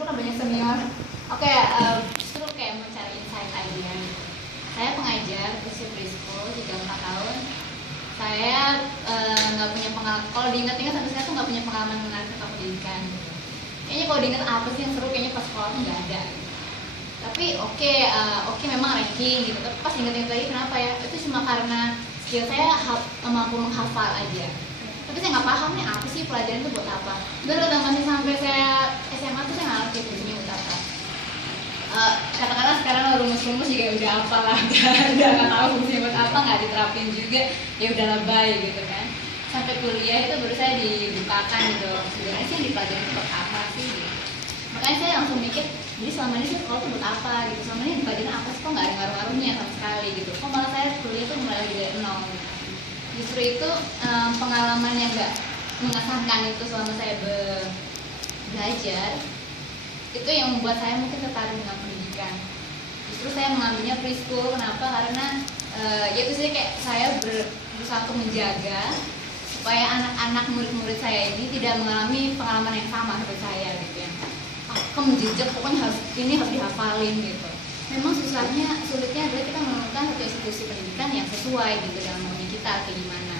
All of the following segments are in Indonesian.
justru kan banyak senior. Oke, justru kayak mencari insight aja. Saya pengajar usia preschool 3-4 tahun. Saya nggak punya pengalaman. Kalau diingat-ingat sampai saya tuh nggak punya pengalaman menarik tentang pendidikan. Kayaknya kalau diingat apa sih yang seru, kayaknya pas sekolah tuh nggak ada. Tapi oke, memang ranking gitu. Tapi pas ingat-ingat lagi kenapa ya? Itu cuma karena skill saya mampu menghafal aja. Tapi saya nggak paham nih apa sih pelajaran itu buat apa. Baru masih sampai saya SMA tuh saya nggak ngerti fungsinya buat apa. Katakanlah sekarang rumus-rumus juga udah apa lah, udah nggak tahu fungsinya buat apa, nggak diterapin juga, ya udah lebay gitu kan. Sampai kuliah itu baru saya dibukakan gitu, sebenarnya sih yang dipelajari itu buat apa sih gitu. Makanya saya langsung mikir, jadi selama ini sih sekolah itu buat apa gitu, selama ini dipelajarin apa sih, kok nggak ada ngaruh-ngaruhnya sama sekali gitu, kok malah saya kuliah tuh mulai dari nol gitu. Justru itu pengalaman yang nggak mengesankan itu selama saya belajar, itu yang membuat saya mungkin tertarik dengan pendidikan. Justru saya mengambilnya preschool, kenapa? Karena ya itu sih kayak saya berusaha untuk menjaga supaya anak-anak murid-murid saya ini tidak mengalami pengalaman yang sama seperti saya gitu ya. Aku menjejak, pokoknya harus dihafalin gitu. Memang sulitnya adalah kita menemukan satu institusi pendidikan yang sesuai gitu dengan maunya kita kayak gimana.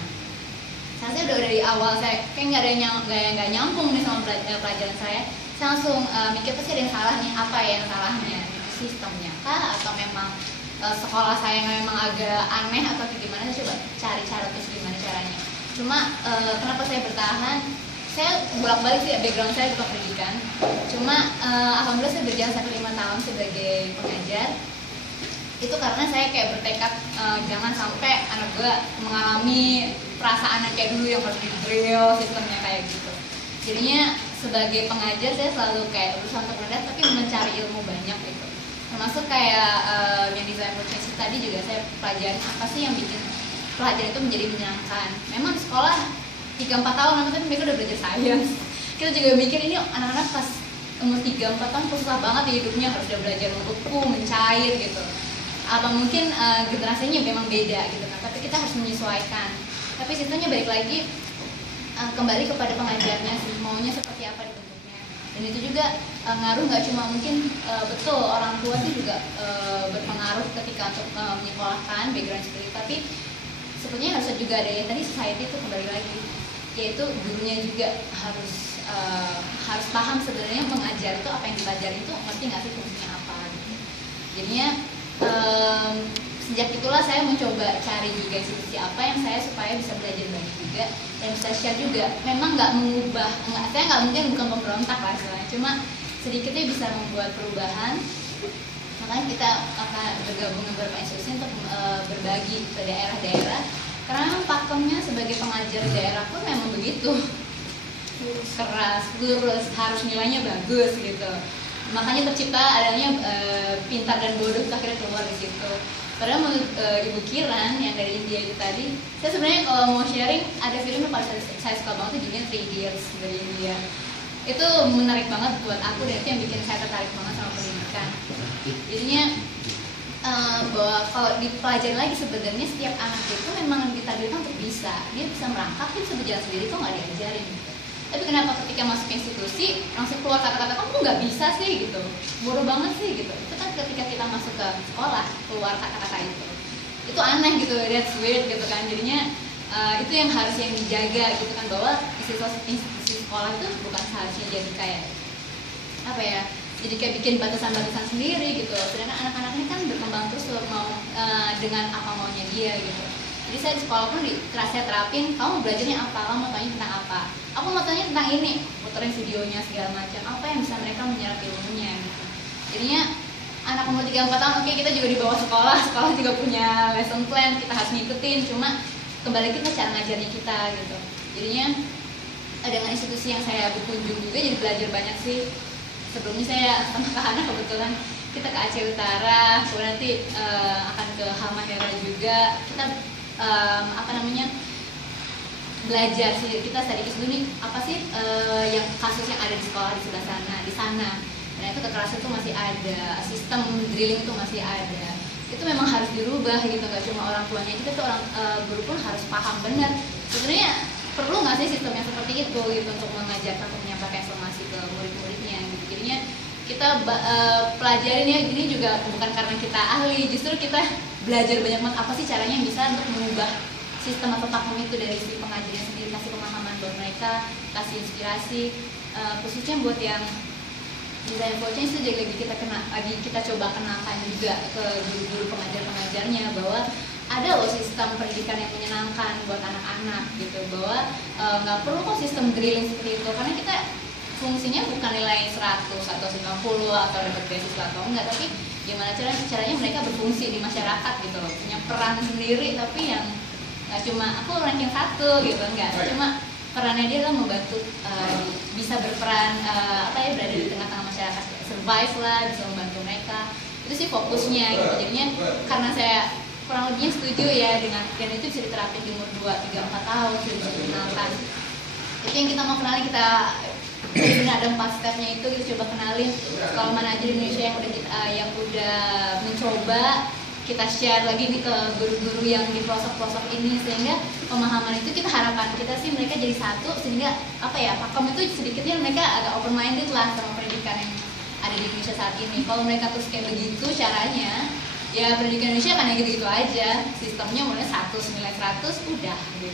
Saya udah dari awal saya kayak nggak nyambung nih sama pelajaran saya. Saya langsung mikir pasti ada yang salah nih, apa ya yang salahnya? Sistemnya kah? Atau memang sekolah saya yang memang agak aneh atau gimana? Saya coba cari cara terus gimana caranya. Cuma kenapa saya bertahan? Saya bolak-balik sih background saya bukan pendidikan. Cuma alhamdulillah saya berjalan sampai 5 tahun sebagai pengajar. Itu karena saya kayak bertekad jangan sampai anak gue mengalami perasaan yang kayak dulu yang harus di-drill sistemnya kayak gitu. Jadinya sebagai pengajar saya selalu kayak berusaha untuk rendah tapi mencari ilmu banyak gitu. Termasuk kayak yang design process tadi juga saya pelajari apa sih yang bikin pelajaran itu menjadi menyenangkan. Memang di sekolah 3-4 tahun tapi mereka udah belajar sains. Kita juga mikir ini anak-anak pas umur 3-4 tahun susah banget ya hidupnya, harus udah belajar membeku, mencair gitu. Atau mungkin generasinya memang beda gitu kan. Tapi kita harus menyesuaikan. Tapi sistemnya balik lagi kembali kepada pengajarnya sih, maunya seperti apa dibentuknya. Dan itu juga ngaruh nggak cuma mungkin betul orang tua sih juga berpengaruh ketika untuk menyekolahkan background seperti itu. Tapi sebenarnya harus juga ada yang tadi society itu kembali lagi, yaitu gurunya juga harus paham sebenarnya mengajar itu apa yang dipelajari itu ngerti nggak sih fungsinya apa gitu. Jadinya sejak itulah saya mencoba cari juga institusi apa yang saya supaya bisa belajar banyak juga dan bisa share juga. Memang nggak mengubah, saya nggak mungkin bukan pemberontak lah istilahnya, cuma sedikitnya bisa membuat perubahan. Makanya kita akan bergabung dengan beberapa institusi untuk berbagi ke daerah-daerah. Karena memang pakemnya sebagai pengajar daerah pun memang begitu, keras, lurus, harus nilainya bagus gitu. Makanya tercipta adanya pintar dan bodoh itu akhirnya keluar di situ. Padahal menurut Ibu Kiran yang dari India itu tadi, saya sebenarnya kalau mau sharing ada film yang paling saya suka banget itu judulnya 3 Idiots dari India. Itu menarik banget buat aku dan itu yang bikin saya tertarik banget sama pendidikan. Jadinya bahwa kalau dipelajari lagi sebenarnya setiap anak itu memang ditakdirkan untuk dia bisa merangkak, dia bisa berjalan sendiri kok nggak diajarin gitu. Tapi kenapa ketika masuk institusi langsung keluar kata-kata kamu nggak bisa sih gitu, bodoh banget sih gitu. Itu kan ketika kita masuk ke sekolah keluar kata-kata itu aneh gitu, that's weird gitu kan. Jadinya itu yang harus yang dijaga gitu kan, bahwa institusi sekolah itu bukan seharusnya jadi kayak apa ya, jadi kayak bikin batasan-batasan sendiri gitu. Sedangkan anak-anak ini kan berkembang terus mau dengan apa maunya dia gitu. Jadi saya di sekolah pun saya terapin, kamu belajarnya apa, kamu mau tanya tentang apa, aku mau tanya tentang ini, puterin videonya segala macam, apa yang bisa mereka menyerap ilmunya gitu. Jadinya anak umur 3-4 tahun, oke, kita juga di bawah sekolah juga punya lesson plan, kita harus ngikutin, cuma kembali kita cara ngajarnya kita gitu. Jadinya dengan institusi yang saya berkunjung juga jadi belajar banyak sih. Sebelumnya saya sama Kak Hana kebetulan kita ke Aceh Utara, kemudian nanti akan ke Halmahera juga. Kita belajar sih, kita sedikit dulu nih apa sih yang kasus yang ada di sekolah di sebelah sana, di sana. Dan itu kekerasan itu masih ada, sistem drilling itu masih ada. Itu memang harus dirubah gitu, gak cuma orang tuanya, kita tuh orang guru pun harus paham benar. Sebenarnya perlu nggak sih sistem yang seperti itu gitu untuk mengajarkan, untuk menyampaikan informasi ke murid-muridnya gitu. Jadinya pelajarin ya, ini juga bukan karena kita ahli, justru kita belajar banyak banget apa sih caranya yang bisa untuk mengubah sistem atau pakem itu dari si pengajarnya sendiri, kasih pemahaman buat mereka, kasih inspirasi, khususnya buat yang desain voucher itu juga lagi kita coba kenalkan juga ke guru-guru pengajarnya bahwa ada loh sistem pendidikan yang menyenangkan buat anak-anak gitu, bahwa nggak perlu kok sistem drilling seperti itu, karena kita fungsinya bukan nilai 100 atau 90 atau dapat beasiswa atau enggak, tapi gimana caranya mereka berfungsi di masyarakat gitu loh, punya peran sendiri, tapi yang nggak cuma aku ranking 1 gitu, enggak, cuma perannya dia adalah membantu bisa berperan berada di tengah-tengah masyarakat, survive lah, bisa membantu mereka, itu sih fokusnya gitu. Jadinya karena saya kurang lebihnya setuju ya dengan, dan itu bisa diterapin di umur 2, 3, 4 tahun sudah bisa dikenalkan. Itu yang kita mau kenalin, kita benar ada 4 stepnya itu kita coba kenalin. Kalau mana aja di Indonesia yang udah mencoba, kita share lagi nih ke guru-guru yang di pelosok-pelosok ini, sehingga pemahaman itu kita harapkan kita sih mereka jadi satu, sehingga pakem itu sedikitnya mereka agak open minded lah sama pendidikan yang ada di Indonesia saat ini. Kalau mereka terus kayak begitu caranya, ya pendidikan Indonesia kan gitu-gitu aja, sistemnya mulai 100 nilai 100 udah gitu.